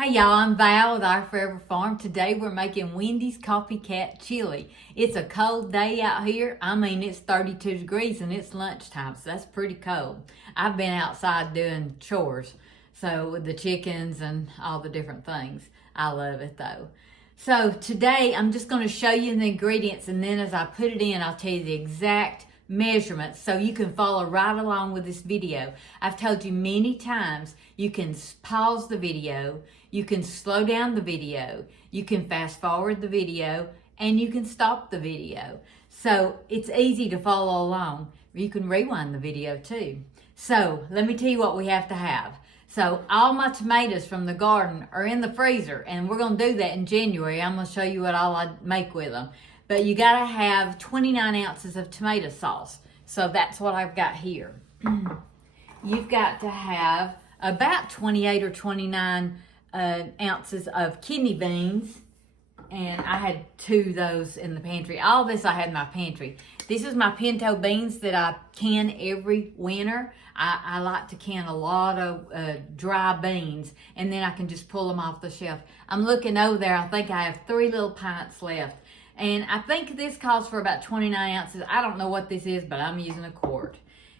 Hey y'all, I'm Val with Our Forever Farm. Today we're making Wendy's Copycat chili. It's a cold day out here. I mean, it's 32 degrees and it's lunchtime, so that's pretty cold. I've been outside doing chores, so with the chickens and all the different things. I love it though. So today I'm just going to show you the ingredients, and then as I put it in, I'll tell you the exact measurements so you can follow right along with this video. I've told you many times you can pause the video, you can slow down the video, you can fast forward the video, and you can stop the video. So it's easy to follow along. You can rewind the video too. So let me tell you what we have to have. So all my tomatoes from the garden are in the freezer, and we're going to do that in January. I'm going to show you what all I make with them. But you got to have 29 ounces of tomato sauce. So that's what I've got here. You've got to have about 28 or 29 ounces of kidney beans. And I had 2 of those in the pantry. All this I had in my pantry. This is my pinto beans that I can every winter. I like to can a lot of dry beans, and then I can just pull them off the shelf. I'm looking over there. I think I have 3 little pints left. And I think this calls for about 29 ounces. I don't know what this is, but I'm using a quart.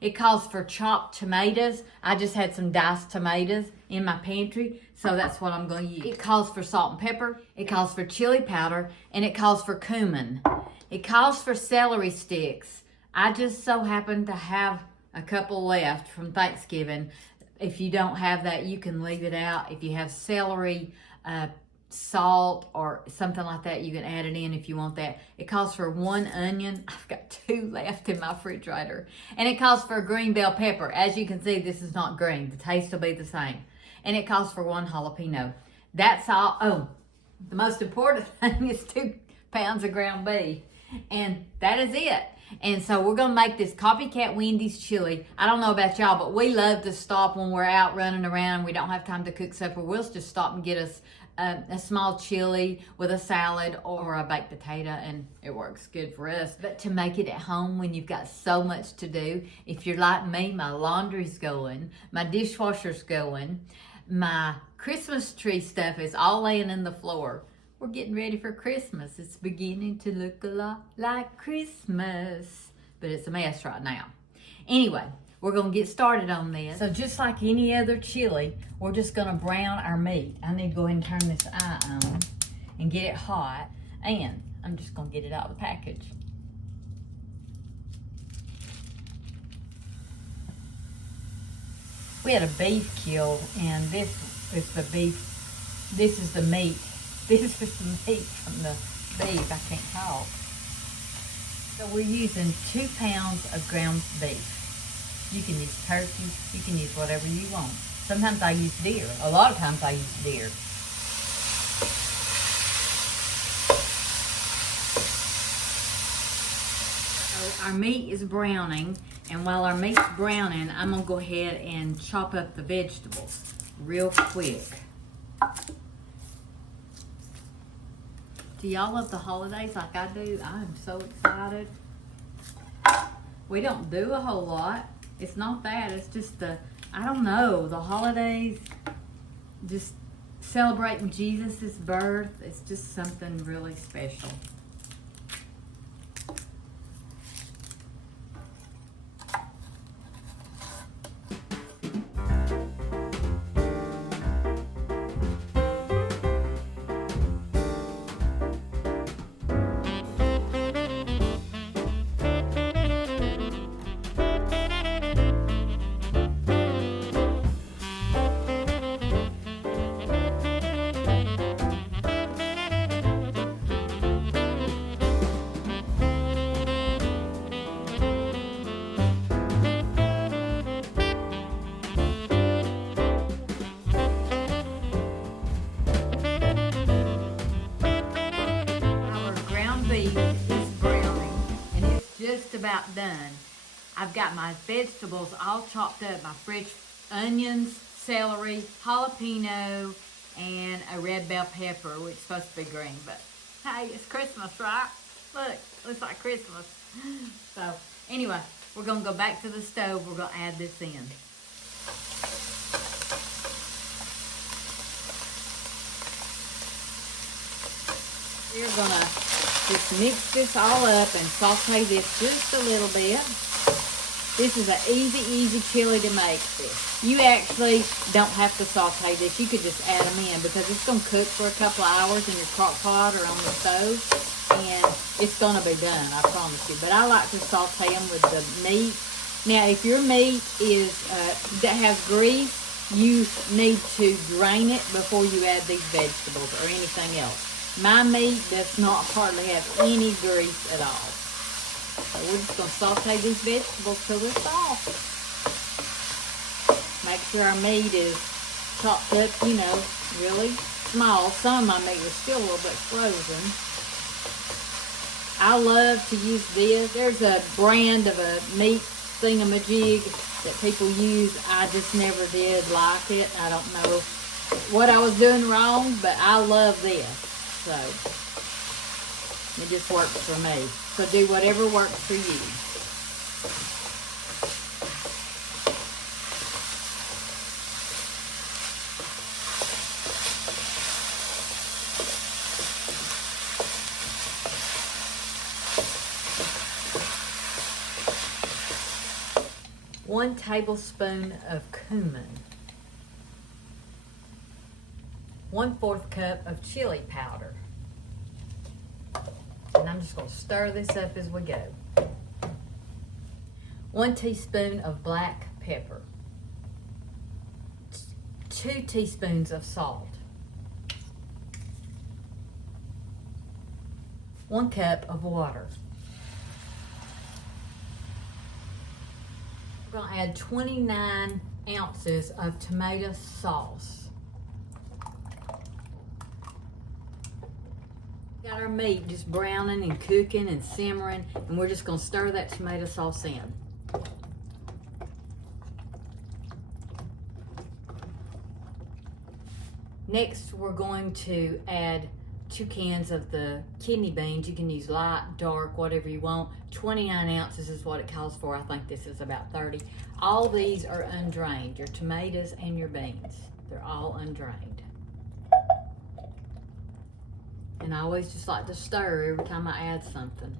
It calls for chopped tomatoes. I just had some diced tomatoes in my pantry, so that's what I'm going to use. It calls for salt and pepper. It calls for chili powder, and it calls for cumin. It calls for celery sticks. I just so happen to have a couple left from Thanksgiving. If you don't have that, you can leave it out. If you have celery, salt or something like that, you can add it in if you want that. It calls for 1 onion. I've got 2 left in my refrigerator. And it calls for a green bell pepper. As you can see, this is not green. The taste will be the same. And it calls for 1 jalapeno. That's all. Oh, the most important thing is 2 pounds of ground beef. And that is it. And so we're going to make this Copycat Wendy's chili. I don't know about y'all, but we love to stop when we're out running around. We don't have time to cook supper. We'll just stop and get us a small chili with a salad or a baked potato, and it works good for us. But to make it at home when you've got so much to do, if you're like me, my laundry's going, my dishwasher's going, my Christmas tree stuff is all laying in the floor. We're getting ready for Christmas. It's beginning to look a lot like Christmas, but it's a mess right now. Anyway, we're going to get started on this. So just like any other chili, we're just going to brown our meat. I need to go ahead and turn this eye on and get it hot. And I'm just going to get it out of the package. We had a beef kill, and this is the beef. This is the meat. This is the meat from the beef. I can't talk. So we're using 2 pounds of ground beef. You can use turkey, you can use whatever you want. Sometimes I use deer. A lot of times I use deer. So our meat is browning, and while our meat's browning, I'm gonna go ahead and chop up the vegetables real quick. Do y'all love the holidays like I do? I'm so excited. We don't do a whole lot. It's not that, it's just I don't know, the holidays, just celebrating Jesus' birth. It's just something really special. Just about done. I've got my vegetables all chopped up, my fresh onions, celery, jalapeno, and a red bell pepper, which is supposed to be green, but hey, it's Christmas, right? Look, looks like Christmas. So anyway, we're gonna go back to the stove. We're gonna add this in. We're gonna just mix this all up and saute this just a little bit. This is an easy chili to make. You actually don't have to saute this. You could just add them in because it's gonna cook for a couple of hours in your crock pot or on the stove, and it's gonna be done, I promise you. But I like to saute them with the meat. Now, if your meat is that has grease, you need to drain it before you add these vegetables or anything else. My meat does not hardly have any grease at all. So we're just going to saute these vegetables till they're soft. Make sure our meat is chopped up, you know, really small. Some of my meat is still a little bit frozen. I love to use this. There's a brand of a meat thingamajig that people use. I just never did like it. I don't know what I was doing wrong, but I love this. So it just works for me. So do whatever works for you. 1 tablespoon of cumin, 1/4 cup of chili powder. And I'm just going to stir this up as we go. 1 teaspoon of black pepper, 2 teaspoons of salt, 1 cup of water. We're going to add 29 ounces of tomato sauce. Got our meat just browning and cooking and simmering, and we're just going to stir that tomato sauce in. Next, we're going to add 2 cans of the kidney beans. You can use light, dark, whatever you want. 29 ounces is what it calls for. I think this is about 30. All these are undrained, your tomatoes and your beans. They're all undrained. And I always just like to stir every time I add something.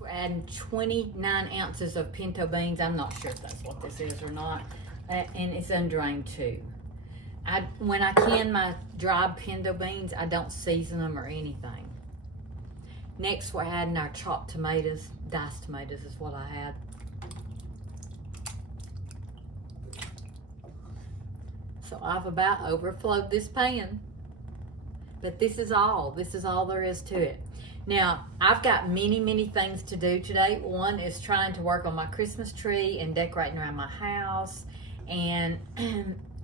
We're adding 29 ounces of pinto beans. I'm not sure if that's what this is or not. And it's undrained too. When I can my dried pinto beans, I don't season them or anything. Next, we're adding our chopped tomatoes. Diced tomatoes is what I had. So I've about overflowed this pan. But this is all there is to it. Now, I've got many things to do today. One is trying to work on my Christmas tree and decorating around my house. And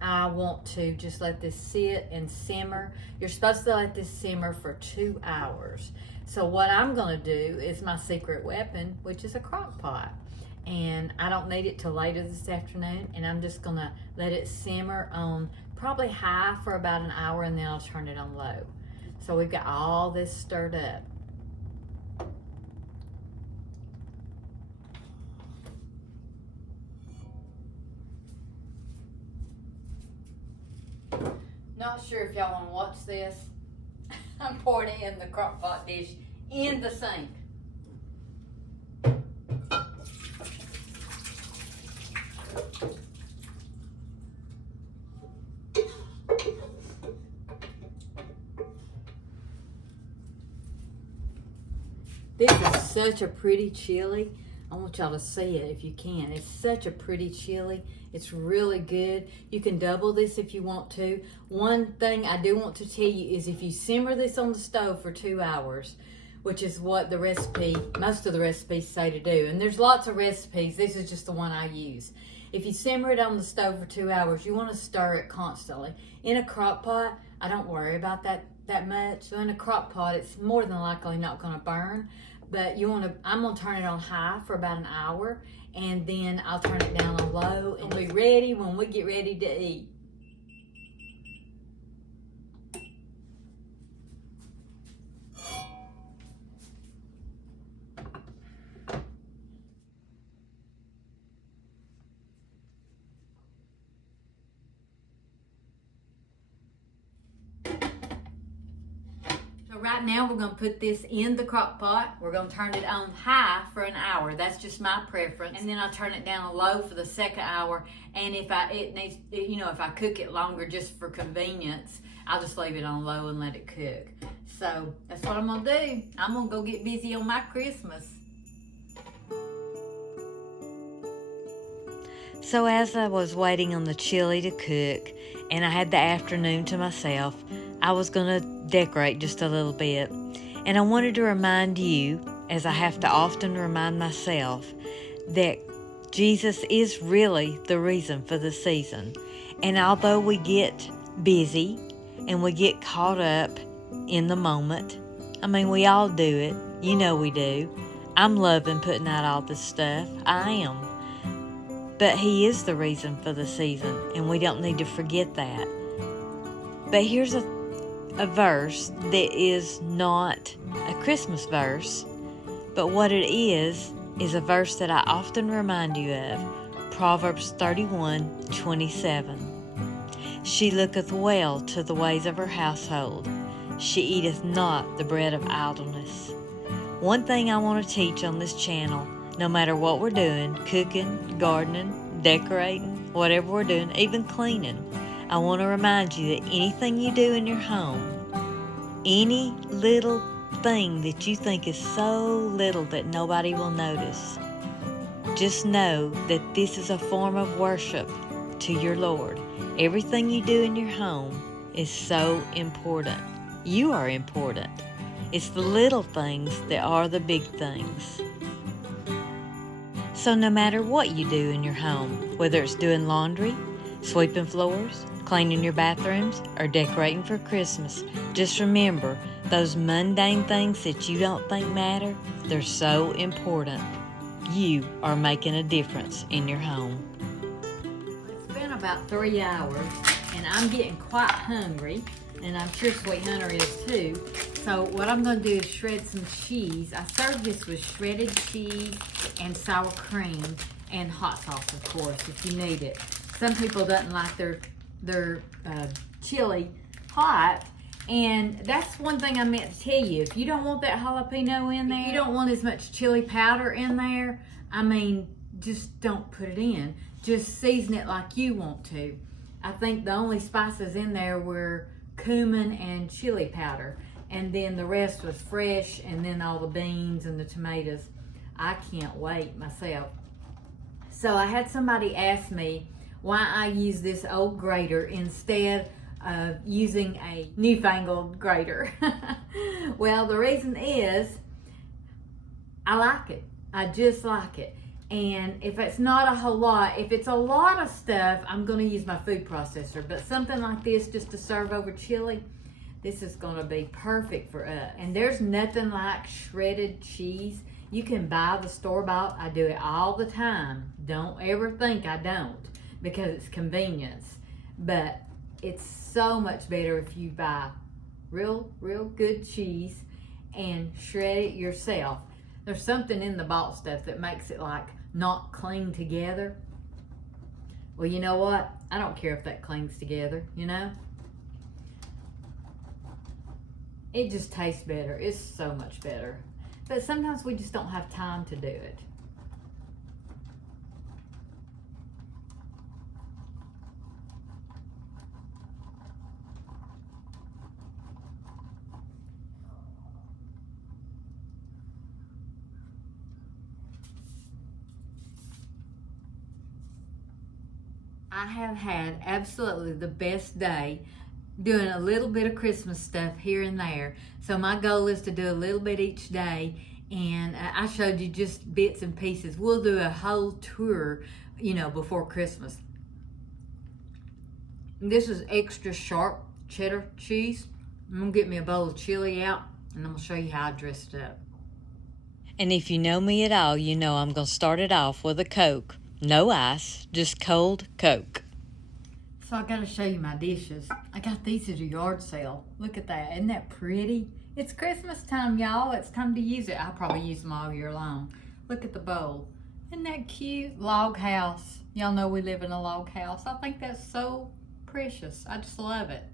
I want to just let this sit and simmer. You're supposed to let this simmer for 2 hours. So what I'm gonna do is my secret weapon, which is a crock pot. And I don't need it till later this afternoon, and I'm just gonna let it simmer on probably high for about an hour, and then I'll turn it on low. So we've got all this stirred up. Not sure if y'all want to watch this. I'm pouring it in the crock pot dish in the sink. This is such a pretty chili. I want y'all to see it if you can. It's such a pretty chili. It's really good. You can double this if you want to. One thing I do want to tell you is if you simmer this on the stove for 2 hours, which is what the recipe, most of the recipes say to do, and there's lots of recipes, this is just the one I use. If you simmer it on the stove for 2 hours, you want to stir it constantly. In a crock pot, I don't worry about that much. So in a crock pot, it's more than likely not going to burn. But I'm gonna turn it on high for about an hour, and then I'll turn it down on low, and it'll be ready when we get ready to eat. Right now we're going to put this in the crock pot. We're going to turn it on high for an hour. That's just my preference. And then I'll turn it down low for the second hour. And if I cook it longer just for convenience, I'll just leave it on low and let it cook. So that's what I'm going to do. I'm going to go get busy on my Christmas. So as I was waiting on the chili to cook and I had the afternoon to myself, I was going to decorate just a little bit. And I wanted to remind you, as I have to often remind myself, that Jesus is really the reason for the season. And although we get busy and we get caught up in the moment, I mean, we all do it. You know we do. I'm loving putting out all this stuff. I am. But He is the reason for the season, and we don't need to forget that. But here's a verse that is not a Christmas verse, but what it is a verse that I often remind you of. Proverbs 31:27. She looketh well to the ways of her household. She eateth not the bread of idleness. One thing I want to teach on this channel, no matter what we're doing, cooking, gardening, decorating, whatever we're doing, even cleaning, I want to remind you that anything you do in your home, any little thing that you think is so little that nobody will notice, just know that this is a form of worship to your Lord. Everything you do in your home is so important. You are important. It's the little things that are the big things. So no matter what you do in your home, whether it's doing laundry, sweeping floors, cleaning your bathrooms, or decorating for Christmas, just remember, those mundane things that you don't think matter, they're so important. You are making a difference in your home. It's been about 3 hours, and I'm getting quite hungry, and I'm sure Sweet Hunter is too. So what I'm going to do is shred some cheese. I serve this with shredded cheese and sour cream and hot sauce, of course, if you need it. Some people don't like their chili hot, and that's one thing I meant to tell you. If you don't want that jalapeno in there, you don't want as much chili powder in there, I mean, just don't put it in. Just season it like you want to. I think the only spices in there were cumin and chili powder, and then the rest was fresh, and then all the beans and the tomatoes. I can't wait myself. So I had somebody ask me why I use this old grater instead of using a newfangled grater. Well, the reason is I like it. I just like it. And if it's not a whole lot, if it's a lot of stuff, I'm going to use my food processor. But something like this, just to serve over chili, this is going to be perfect for us. And there's nothing like shredded cheese. You can buy the store-bought. I do it all the time. Don't ever think I don't, because it's convenience. But it's so much better if you buy real good cheese and shred it yourself. There's something in the bought stuff that makes it like not cling together. Well, you know what? I don't care if that clings together, you know? It just tastes better. It's so much better. But sometimes we just don't have time to do it. I have had absolutely the best day doing a little bit of Christmas stuff here and there. So my goal is to do a little bit each day, and I showed you just bits and pieces. We'll do a whole tour, you know, before Christmas. And this is extra sharp cheddar cheese. I'm gonna get me a bowl of chili out, and I'm gonna show you how I dressed it up. And if you know me at all, you know I'm going to start it off with a Coke. No ice, just cold Coke. So I gotta show you my dishes. I got these at a yard sale. Look at that, isn't that pretty? It's Christmas time, y'all. It's time to use it. I'll probably use them all year long. Look at the bowl. Isn't that cute? Log house. Y'all know we live in a log house. I think that's so pretty. precious. I just love it.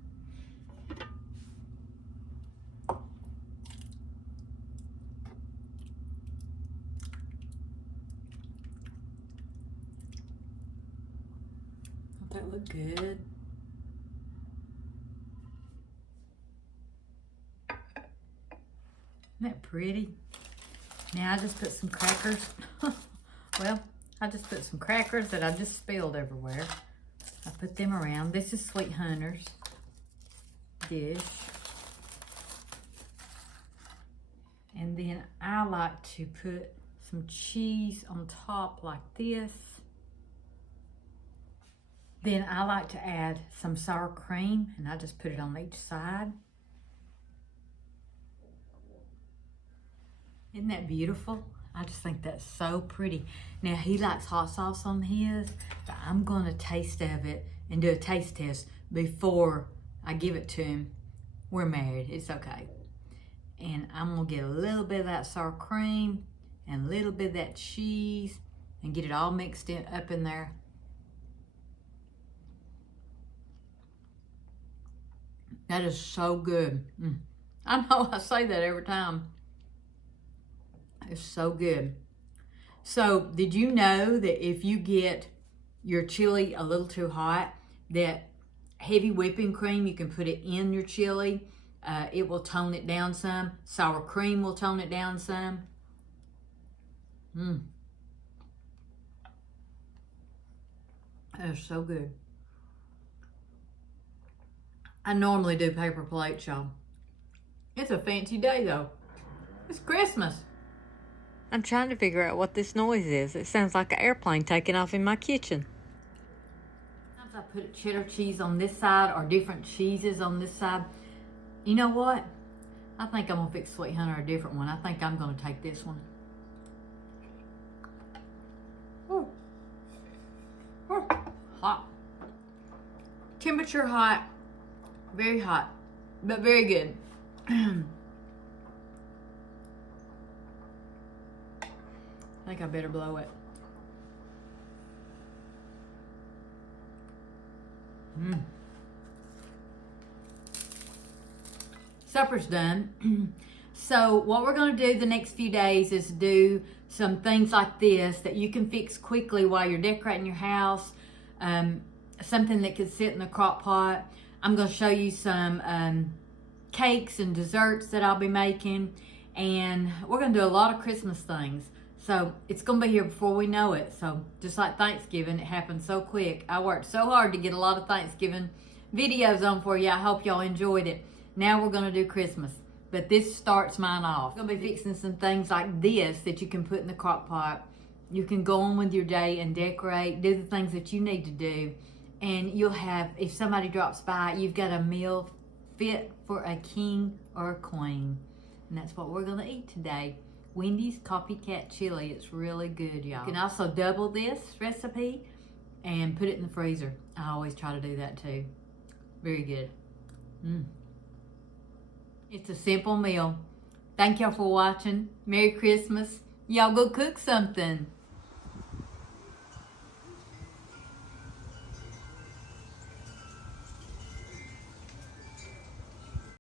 look good. Isn't that pretty? Now I just put some crackers. Well, I just put some crackers that I just spilled everywhere. I put them around. This is Sweet Hunters. This. And then I like to put some cheese on top like this. Then I like to add some sour cream, and I just put it on each side. Isn't that beautiful? I just think that's so pretty. Now he likes hot sauce on his, but I'm gonna taste of it and do a taste test before I give it to him. We're married, it's okay. And I'm gonna get a little bit of that sour cream and a little bit of that cheese and get it all mixed up in there. That is so good. I know I say that every time. It's so good. So did you know that if you get your chili a little too hot, that heavy whipping cream, you can put it in your chili. It will tone it down some. Sour cream will tone it down some. That is so good. I normally do paper plates, y'all. It's a fancy day though. It's Christmas. I'm trying to figure out what this noise is. It sounds like an airplane taking off in my kitchen. Sometimes I put cheddar cheese on this side or different cheeses on this side. You know what? I think I'm gonna fix Sweet Hunter a different one. I think I'm gonna take this one. Ooh. Ooh. Hot. Temperature hot. Very hot, but very good. I think I better blow it. Supper's done. So what we're going to do the next few days is do some things like this that you can fix quickly while you're decorating your house. Something that could sit in the crock pot. I'm going to show you some cakes and desserts that I'll be making. And we're going to do a lot of Christmas things. So it's going to be here before we know it. So just like Thanksgiving, it happened so quick. I worked so hard to get a lot of Thanksgiving videos on for you. I hope y'all enjoyed it. Now we're going to do Christmas. But this starts mine off. I'm going to be fixing some things like this that you can put in the crock pot. You can go on with your day and decorate, do the things that you need to do. And you'll have, if somebody drops by, you've got a meal fit for a king or a queen. And that's what we're going to eat today. Wendy's Copycat chili. It's really good, y'all. You can also double this recipe and put it in the freezer. I always try to do that too. Very good. It's a simple meal. Thank y'all for watching. Merry Christmas. Y'all go cook something.